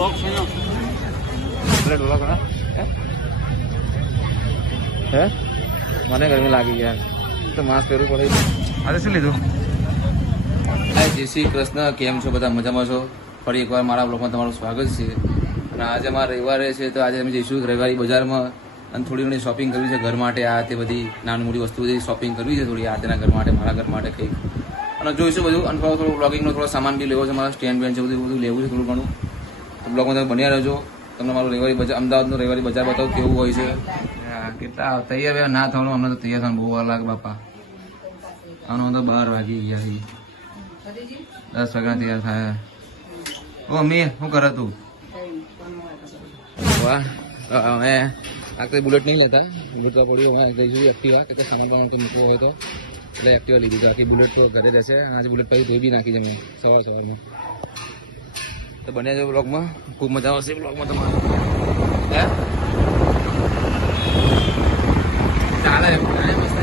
હે મને ગરમી લાગી યાર તો માસ્ક પહેરવું પડે. આજે શું લીધું? જય શ્રી કૃષ્ણ, કેમ છો બધા? મજામાં છો? ફરી એકવાર મારા બ્લોગમાં તમારું સ્વાગત છે. અને આજે અમારા રવિવારે છે તો આજે અમે જઈશું રવિવારી બજારમાં અને થોડી ઘણી શોપિંગ કરવી છે ઘર માટે. આ તે બધી નાની મોટી વસ્તુ બધી શોપિંગ કરવી છે થોડી આરતીના ઘર માટે, મારા ઘર માટે કંઈક. અને જોઈશું બધું. અને થોડું બ્લોગિંગનો થોડો સામાન બી લેવો છે, મારા સ્ટેન્ડ બેન્ડ છે, બધું લેવું છે થોડું ઘણું. બ્લોગમાં તમે બન્યા રહેજો. તમને મારું રવિવારી બજાર, અમદાવાદનું રવિવારી બજાર બતાવું કેવું હોય છે. કેટલા તૈયાર ના થવાનું, અમને તો તૈયાર થવાનું બહુ વાર લાગે બાપા. આનો તો 12 વાગી ગયા છે, 10 વાગ્યા તૈયાર થાય. ઓ મમ્મી શું કરે તું? વાહ, અમે આ બુલેટ નહીં લેતા. બુલેટ તો પડ્યું અમારે જઈશું એક્ટિવા, કે સામાન બામાન તો મૂકવો હોય તો એટલે એક્ટિવા લીધી. આખી બુલેટ તો ઘરે રહેશે. આજે બુલેટ પછી ધોઈ બી નાખી છે મેં સવારમાં. તો બન્યા છે બ્લોગમાં, ખૂબ મજા આવશે બ્લોગમાં તમારે. હે ચાલે મસ્ત.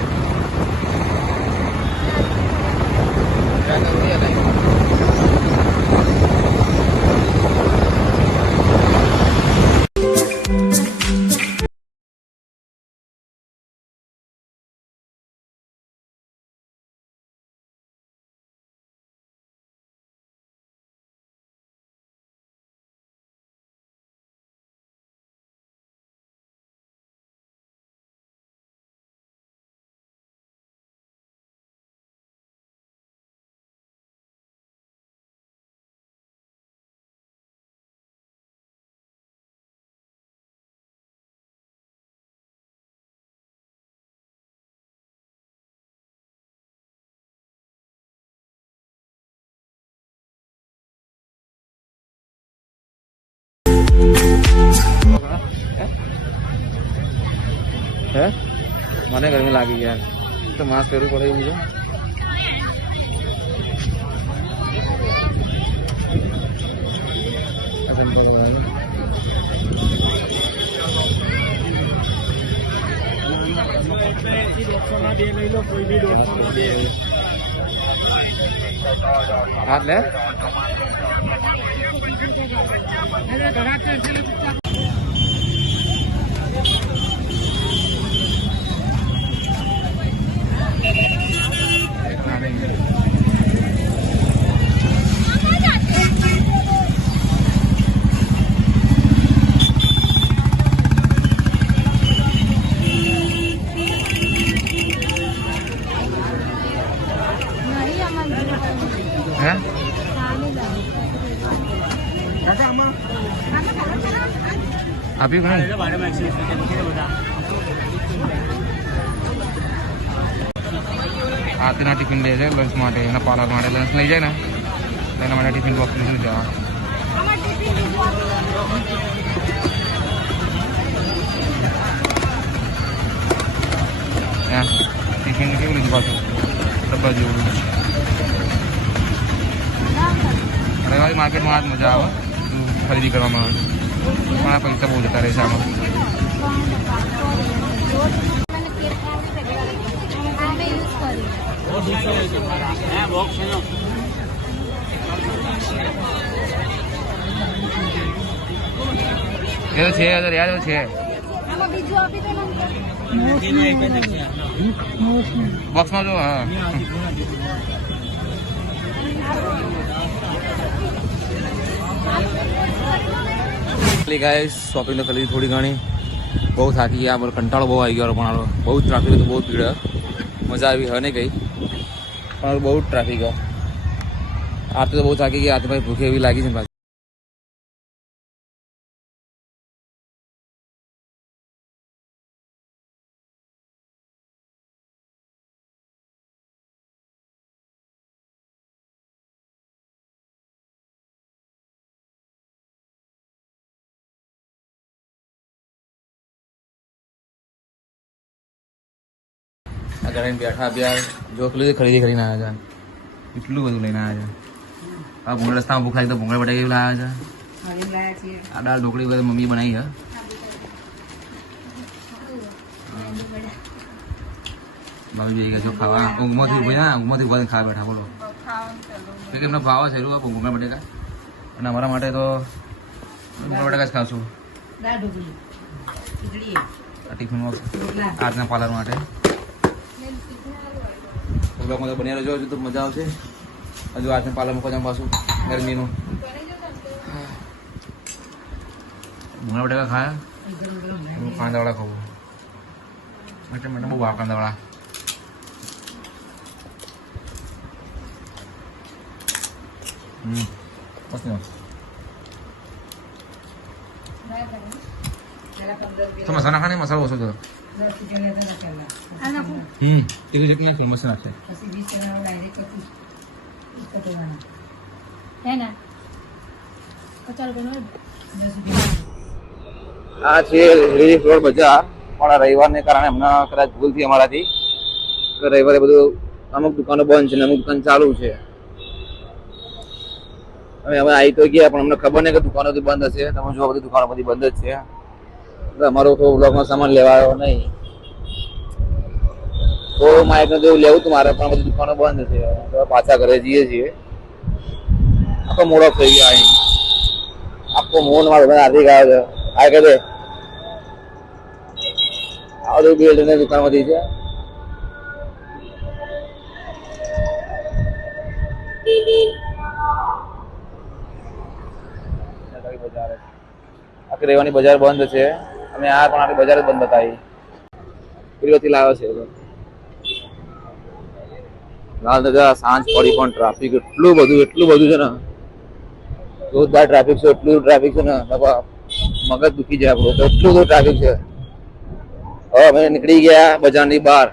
હે મને ગરમી લાગી યાર તો માસ્ક પહેરવું પડે એવું છે. હાથ લે આપ્યું કે આરતીના ટિફિન લે છે લંચ માટે, એના પાર્લર માટે લંચ લઈ જાય ને એના માટે ટિફિન બોક્સ લઈ જવા. ટિફિન કેવું લીધું પાછું ડબ્બા જેવું. રવિવારી માર્કેટમાં આજ મજા આવે ખરીદી કરવામાં આવે. મારા પૈસા બહુ જતા રહે છે આમાં. એ છે યાદ છે બોક્સમાં જો. હા ગાઈસ શોપિંગ તો કરી થોડી ઘણી. બહુ થાકી ગયા, મારો કંટાળો બહુ આવી ગયો. પણ બહુ ટ્રાફિક હતું, બહુ ભીડ. મજા આવી હવે નહીં ગઈ પણ બહુ ટ્રાફિક. આરતી તો બહુ થાકી ગઈ. આરતી ભાઈ ભૂખી એવી લાગી છે. ઘરે બેઠા અભ્યાસ જો પેલું ખરીદી કરીને આવ્યા છે. એટલું બધું લઈને આવ્યા છે. આ ભૂંગળા રસ્તામાં ભૂખ લાગી તો ભૂંગળા બટાકી લાવ્યા છે. આ દાળ ઢોકળી બધું મમ્મી બનાવી છે. ભાવી જઈ ગયા જો ખાવા. ઊંઘમાંથી ઉભા ખાવા બેઠા. બોલો કે એમને ભાવ છે ભૂંગળા બટેકા. અને અમારા માટે તો ભૂંગળા બટાકા જ ખાશું દાળ ઢોકળી ખીચડી આ ટિફિન બોક્સ રોટલા આજના પાર્લર માટે બ્લોગમાં તો બની રહેજો હજુ તો મજા આવશે હજુ આજના પાર્લરમાં કોઈ પાછું ગરમીનું ભૂંગળા બટાકા ખાયા કાંદાવાળા ખાવું માટે મને બહુ ભાવ કાંદાવાળા મસ્ત તો મસાલા ખાને મસાલો ઓછો થયો તીખું ચટણી નાખે મસ્ત નાખે આ છે રિલીફ રોડ બજાર પણ રવિવારને કારણે હમણાં કદાચ ભૂલ થઈ અમારાથી રવિવારે બધું અમુક દુકાનો બંધ છે ને અમુક દુકાન ચાલુ છે હવે આવી તો ગયા પણ અમને ખબર નહીં કે દુકાનો બધી બંધ હશે તમે જો બધી દુકાનો બધી બંધ જ છે અમારો તો બ્લોગમાં સામાન લેવાયો નહીં તો માઇક ને જેવું લેવું હતું મારે પણ બધી દુકાનો બંધ છે તો પાછા ઘરે જઈએ છીએ આખો મોડો થઈ ગયો અહીં આખો મોન મારો હાર્દિક આવ્યો છે આ કહે આ બધું બિલ્ડ ને દુકાન બધી છે આખી રહેવાની બજાર બંધ છે અમે આ પણ આખી બજાર જ બંધ બતાવી પેલીથી લાવ્યો છે લાલ દાદા સાંજ પડી પણ ટ્રાફિક એટલું બધું છે ને જોરદાર ટ્રાફિક છે એટલું ટ્રાફિક છે ને બાપા મગજ દુખી જાય આપણું એટલું બધું ટ્રાફિક છે હવે અમે નીકળી ગયા બજારની બહાર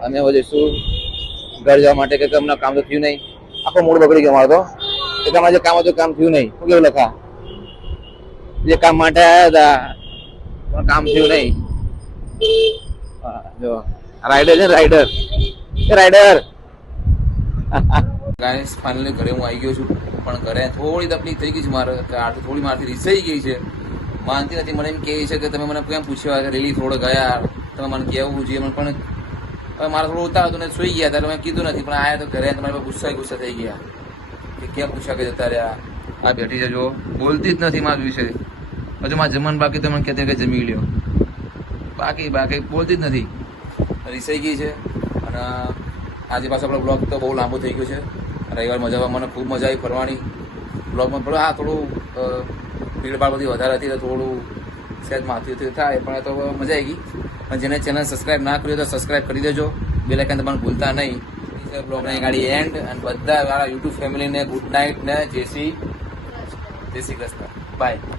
અમે હવે જઈશું ઘર જવા માટે કે અમને કામ તો થયું નહીં આખો મૂડ બગડી ગયો અમારો તો કે અમારે જે કામ હતું કામ થયું નહીં શું કેવું લખા જે કામ માટે આવ્યા હતા પણ કામ થયું નહીં જો રાઈડર છે રાઈડર એ રાઈડર ગાઈસ ફાઇનલી ઘરે હું આવી ગયો છું પણ ઘરે થોડી તકલીફ થઈ ગઈ છે મારે થોડી મારાથી રીસાઈ ગઈ છે માનતી નથી મને એમ કહે છે કે તમે મને કેમ પૂછ્યા કે રિલીફ રોડ ગયા તમે મને કહેવું જોઈએ પણ હવે મારે થોડું ઉતાર હતું ને સુઈ ગયા ત્યારે મેં કીધું નથી પણ આયા તો ઘરે તમારી ગુસ્સા થઈ ગયા કે કેમ પૂછ્યા કે જતા રહ્યા આ બેઠી છે જો બોલતી જ નથી મારા વિશે હજુ મારા જમવાનું બાકી તો મને કહેતી કે જમી લ્યો બાકી બોલતી જ નથી રીસાઈ ગઈ છે અને આજે પાછો આપણો બ્લોગ તો બહુ લાંબો થઈ ગયો છે રવિવાર મજા મને ખૂબ મજા આવી ફરવાની બ્લોગમાં થોડું થોડું ભીડભાડ બધી વધારે હતી તો થોડું સહેજ માથું થાય પણ તો મજા આવી ગઈ અને જેને ચેનલ સબસ્ક્રાઈબ ના કર્યું તો સબસ્ક્રાઈબ કરી દેજો બેલ આઇકન તમારે ભૂલતા નહીં બ્લોગની ગાડી એન્ડ અને બધા મારા યુટ્યુબ ફેમિલીને ગુડ નાઇટ ને જય શ્રી કૃષ્ણ બાય